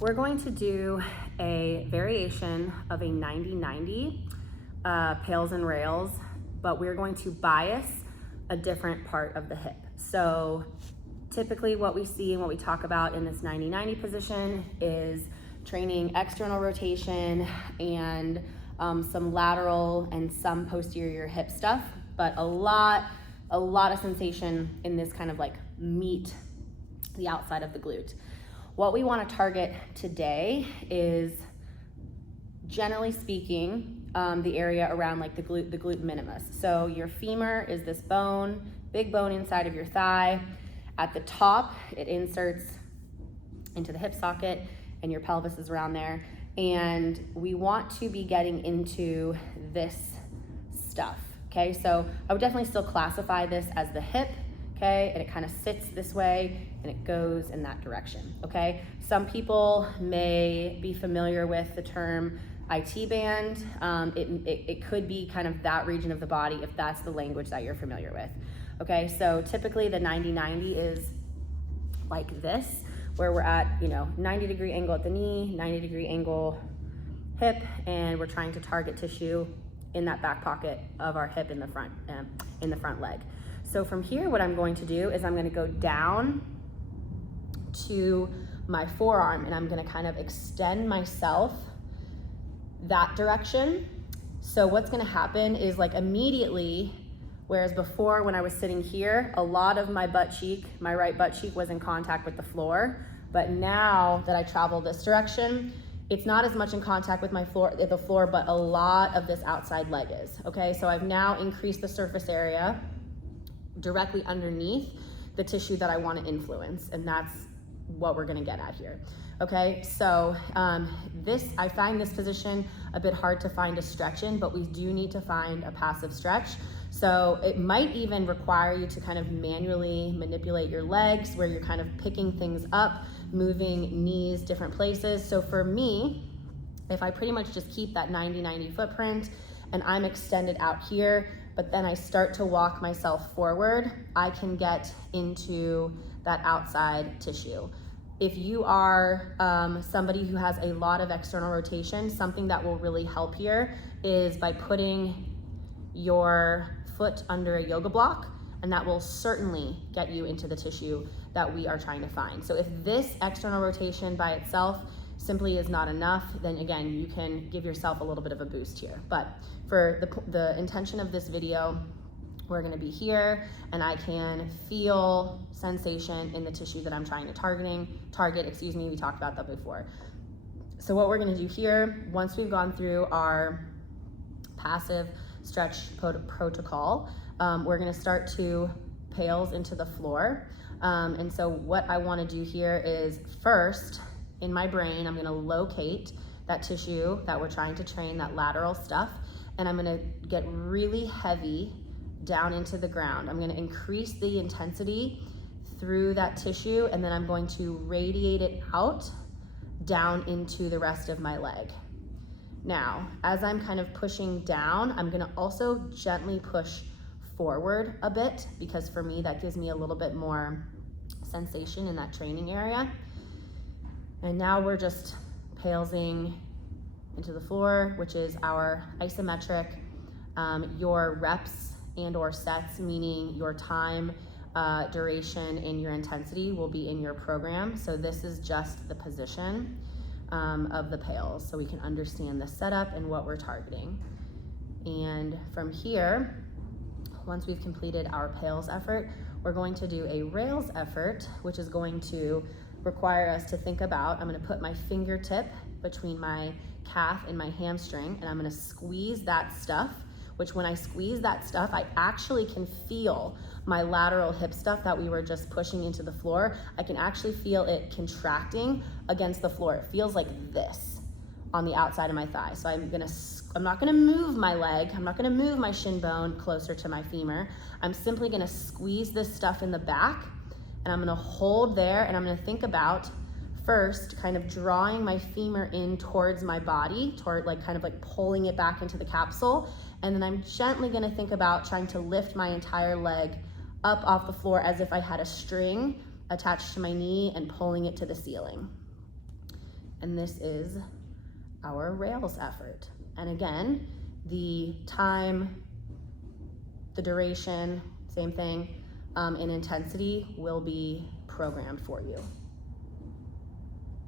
We're going to do a variation of a 90-90 pails and rails, but we're going to bias a different part of the hip. So typically what we see and what we talk about in this 90-90 position is training external rotation and some lateral and some posterior hip stuff, but a lot of sensation in this kind of like meat the outside of the glute. What we want to target today is, generally speaking, the area around like the glute minimus. So your femur is this bone, big bone inside of your thigh. At the top, it inserts into the hip socket and your pelvis is around there. And we want to be getting into this stuff, okay? So I would definitely still classify this as the hip, okay? And it kind of sits this way and it goes in that direction, okay? Some people may be familiar with the term IT band. It could be kind of that region of the body if that's the language that you're familiar with, okay? So typically the 90-90 is like this, where we're at, 90-degree angle at the knee, 90-degree angle hip, and we're trying to target tissue in that back pocket of our hip in the front leg. So from here, what I'm going to do is I'm going to go down to my forearm and I'm going to kind of extend myself that direction. So what's going to happen is like immediately, whereas before when I was sitting here, a lot of my right butt cheek was in contact with the floor. But now that I travel this direction, it's not as much in contact with the floor, but a lot of this outside leg is, okay? So I've now increased the surface area directly underneath the tissue that I want to influence, and that's what we're gonna get at here. Okay, so I find this position a bit hard to find a stretch in, but we do need to find a passive stretch. So it might even require you to kind of manually manipulate your legs, where you're kind of picking things up, moving knees different places. So for me, if I pretty much just keep that 90-90 footprint and I'm extended out here, but then I start to walk myself forward, I can get into that outside tissue. If you are somebody who has a lot of external rotation, something that will really help here is by putting your foot under a yoga block, and that will certainly get you into the tissue that we are trying to find. So if this external rotation by itself simply is not enough, then again, you can give yourself a little bit of a boost here. But for the intention of this video, we're gonna be here and I can feel sensation in the tissue that I'm trying to target, we talked about that before. So what we're gonna do here, once we've gone through our passive stretch protocol, we're gonna start to pails into the floor. And so what I wanna do here is first, in my brain, I'm gonna locate that tissue that we're trying to train, that lateral stuff, and I'm gonna get really heavy down into the ground. I'm gonna increase the intensity through that tissue, and then I'm going to radiate it out down into the rest of my leg. Now, as I'm kind of pushing down, I'm gonna also gently push forward a bit, because for me, that gives me a little bit more sensation in that training area. And now we're just pailsing into the floor, which is our isometric. Your reps and or sets, meaning your time, duration, and your intensity will be in your program. So this is just the position of the pails, so we can understand the setup and what we're targeting. And from here, once we've completed our pails effort, we're going to do a rails effort, which is going to require us to think about, I'm gonna put my fingertip between my calf and my hamstring, and I'm gonna squeeze that stuff, which when I squeeze that stuff, I actually can feel my lateral hip stuff that we were just pushing into the floor. I can actually feel it contracting against the floor. It feels like this on the outside of my thigh. So I'm not gonna move my leg, I'm not gonna move my shin bone closer to my femur. I'm simply gonna squeeze this stuff in the back, and I'm gonna hold there, and I'm gonna think about first kind of drawing my femur in towards my body, toward kind of pulling it back into the capsule. And then I'm gently gonna think about trying to lift my entire leg up off the floor as if I had a string attached to my knee and pulling it to the ceiling. And this is our rails effort. And again, the time, the duration, same thing, and intensity will be programmed for you.